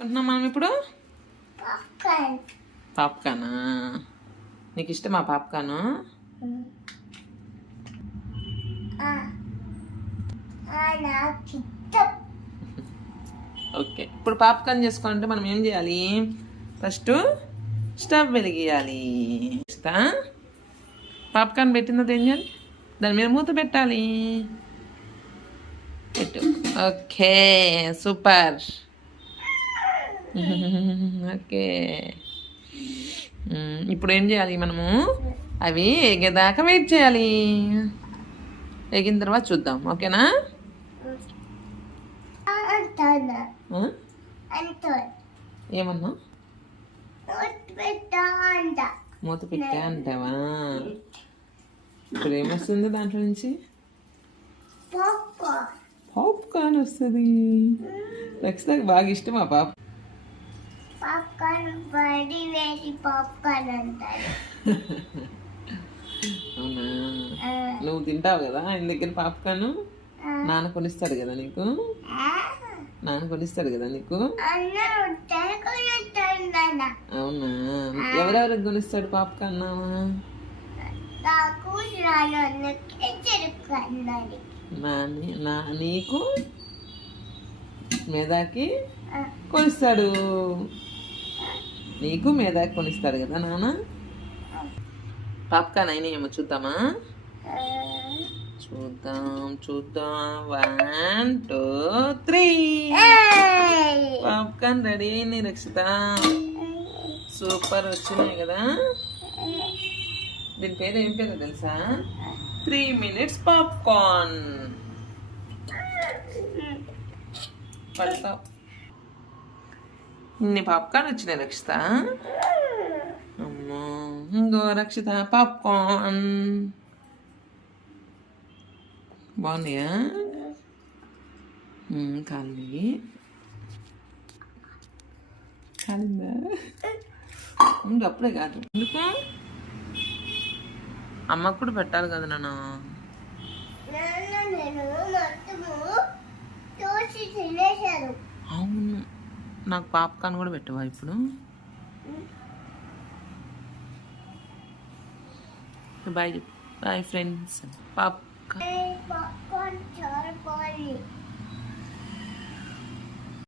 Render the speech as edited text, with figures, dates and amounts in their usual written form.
చేసుకుంటున్నాం మనం ఇప్పుడు పాప్కార్నా. నీకు ఇష్టమా పాప్కార్ను? ఓకే, ఇప్పుడు పాప్కార్న్ చేసుకోవాలంటే మనం ఏం చేయాలి? First stove వెలిగియాలి. పాప్కార్న్ పెట్టిన తర్వాత ఏం చేయాలి? దాని మీద మూత పెట్టాలి. పెట్టు. Okay, super. ఓకే, ఇప్పుడు ఏం చేయాలి మనము? అవి ఎగేదాకా వెయిట్ చేయాలి. ఎగిన తర్వాత చూద్దాం, ఓకేనా? ఏమన్నా? మూత పెట్టా అంటావా? ఇప్పుడు ఏమొస్తుంది దాంట్లో నుంచి? పాప్కార్న్ వస్తుంది. రక్షితకి బాగా ఇష్టమా అవునా? నువ్వు తింటావు కదా ఆయన దగ్గర పాప్కార్న్? నాన్న కొనిస్తాడు కదా నీకు? నాన్న కొనిస్తాడు కదా నీకు? అవునా? ఎవరెవరికి కొనిస్తాడు పాప్కార్న్? నీకు మేధాకి కొనిస్తాడు. నీకు మేధాకి కొనిస్తాడు కదా నాన్న. పాప్కార్న్ అయినా ఏమో చూద్దామా? చూద్దాం 1 2 3. పాప్కార్న్ రెడీ అయింది రక్షిత. సూపర్ వచ్చినాయి కదా. దీని పేరు ఏం పేరు తెలుసా? 3 minutes పాప్కార్న్. పడతావు. ఇన్ని పాప్కార్న్ వచ్చినాయి రక్షిత. అమ్మో, ఇంకో రక్షిత పాప్కార్న్. బాగున్నాయా? కాలిందా? ముందు అప్పుడే కాదు. ఎందుకు? అమ్మకు కూడా పెట్టాలి కదా నాన్న. అవును, నాకు పాప్కార్న్ కూడా పెట్టవా ఇప్పుడు? Bye bye friends. పాప్కార్న్